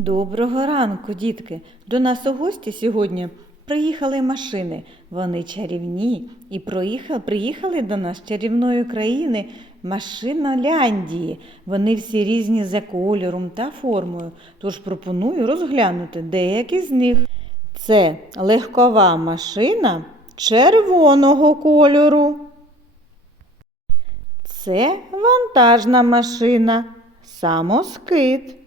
Доброго ранку, дітки! До нас у гості сьогодні приїхали машини. Вони чарівні і проїхали, приїхали до нас з чарівної країни машиноляндії. Вони всі різні за кольором та формою. Тож пропоную розглянути деякі з них. Це легкова машина червоного кольору. Це вантажна машина, самоскид.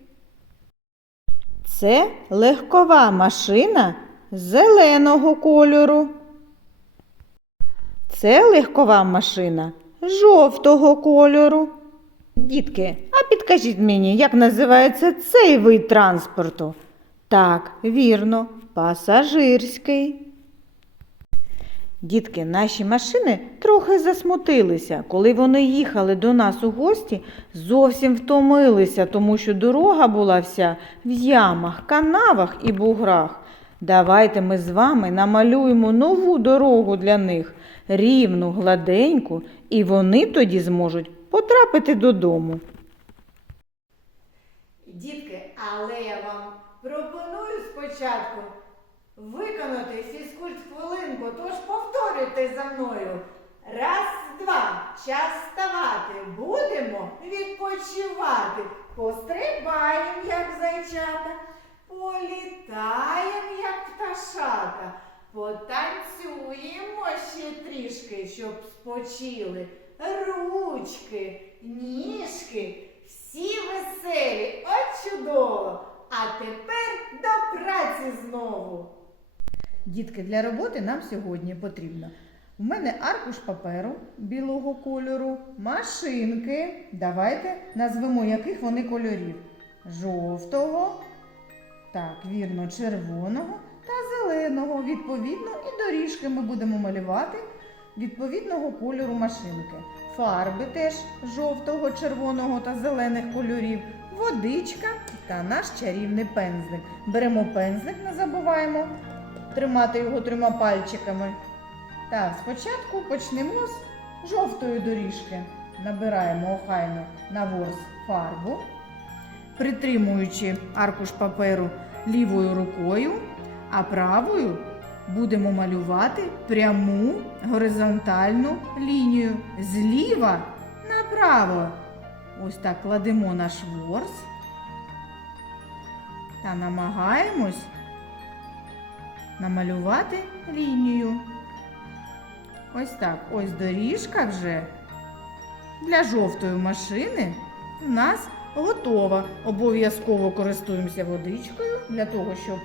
Це легкова машина зеленого кольору. Це легкова машина жовтого кольору. Дітки, а підкажіть мені, як називається цей вид транспорту? Так, вірно, пасажирський. Дітки, наші машини трохи засмутилися. Коли вони їхали до нас у гості, зовсім втомилися, тому що дорога була вся в ямах, канавах і буграх. Давайте ми з вами намалюємо нову дорогу для них, рівну, гладеньку, і вони тоді зможуть потрапити додому. Дітки, але я вам пропоную спочатку виконати фізкульт хвилинку, тож повторюйте за мною. Раз, два, час ставати. Будемо відпочивати. Пострибаємо, як зайчата, політаємо, як пташата. Потанцюємо ще трішки, щоб спочили. Ручки, ніжки, всі веселі, от чудово. А тепер до праці знову. Дітки, для роботи нам сьогодні потрібно. У мене аркуш паперу білого кольору, машинки. Давайте назвемо, яких вони кольорів. Жовтого, так, вірно, червоного та зеленого. Відповідно, і доріжки ми будемо малювати відповідного кольору машинки. Фарби теж жовтого, червоного та зелених кольорів, водичка та наш чарівний пензлик. Беремо пензлик, не забуваємо тримати його трьома пальчиками. Так, спочатку почнемо з жовтої доріжки. Набираємо охайно на ворс фарбу, притримуючи аркуш паперу лівою рукою, а правою будемо малювати пряму горизонтальну лінію зліва направо. Ось так кладемо наш ворс та намагаємось намалювати лінію. Ось так. Ось доріжка вже для жовтої машини у нас готова. Обов'язково користуємося водичкою для того, щоб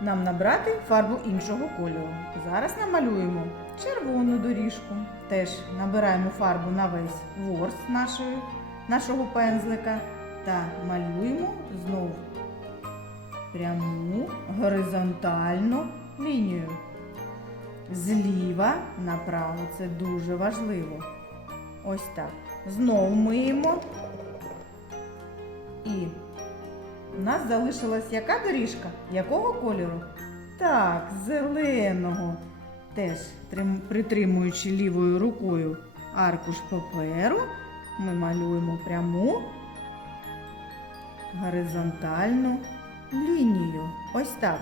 нам набрати фарбу іншого кольору. Зараз намалюємо червону доріжку. Теж набираємо фарбу на весь ворс нашої, нашого пензлика та малюємо знову пряму горизонтальну лінію. Зліва направо це дуже важливо. Ось так. Знову миємо. І у нас залишилась яка доріжка? Якого кольору? Так, зеленого. Теж притримуючи лівою рукою аркуш паперу, ми малюємо пряму горизонтальну лінію. Ось так.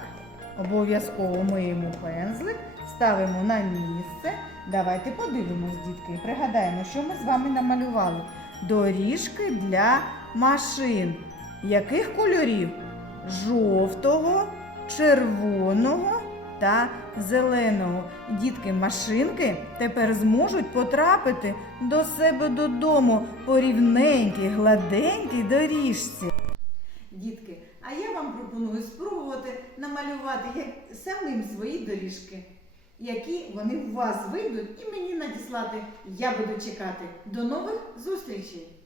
Обов'язково миємо пензлик, ставимо на місце. Давайте подивимось, дітки, і пригадаємо, що ми з вами намалювали. Доріжки для машин. Яких кольорів? Жовтого, червоного та зеленого. Дітки, машинки тепер зможуть потрапити до себе додому по рівненькій, гладенькій доріжці. Дітки, а я вам пропоную спробувати намалювати як самим свої доріжки, які вони у вас вийдуть, і мені надіслати. Я буду чекати. До нових зустрічей!